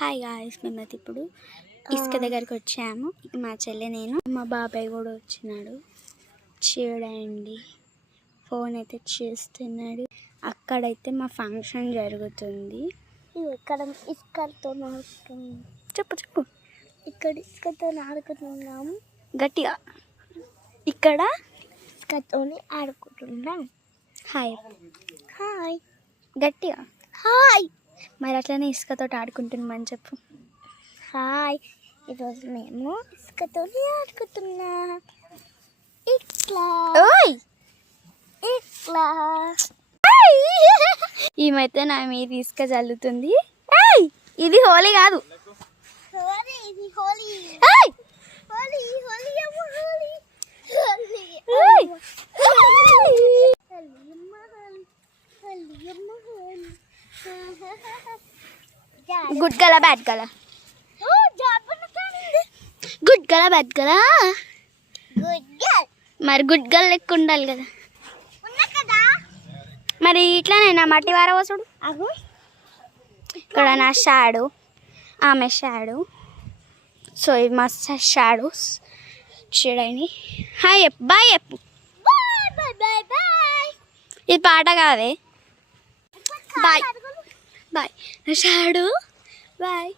Hi guys, మేమైతే ఇప్పుడు ఇసుక దగ్గరికి వచ్చాము. మా చెల్లె, నేను, మా బాబాయ్ కూడా వచ్చినాడు. చూడండి, ఫోన్ అయితే చేస్తున్నాడు. అక్కడైతే మా ఫంక్షన్ జరుగుతుంది. ఇక్కడ ఇసుకతో చెప్పు ఇక్కడ ఇసుకతో ఆడుకుంటున్నాము. గట్టిగా ఇక్కడ ఇసుకతో ఆడుకుంటున్నాం. హాయ్ హాయ్ గట్టిగా హాయ్. మరి అట్లనే ఇసుకతో ఆడుకుంటున్నామని చెప్పు. హాయ్, ఈరోజు మేము ఇసుకతో ఆడుకుంటున్నా. ఇట్లా ఓయ్ ఇట్లా ఈమైతే నా మీద ఇసుక చల్లుతుంది. ఇది హోలీ కాదు, ఇది హోలీ. ఏయ్! హోలీ హోలీ అమ్మ హోలీ హోలీ ఏయ్! గుడ్ గల బ్యాడ్ గల, గుడ్ గల బ్యాడ్ గల. మరి గుడ్ గల్ లెక్క ఉండాలి కదా. మరి ఇట్లానే నా మట్టి వారవసుడు. ఇక్కడ నా షాడో, ఆమె షాడో. సో ఇది మా షాడోస్. చూడండి. హాయ్ చెప్పు, బాయ్ చెప్పు. ఇది పాట కాదే. Bye bye shadow, bye.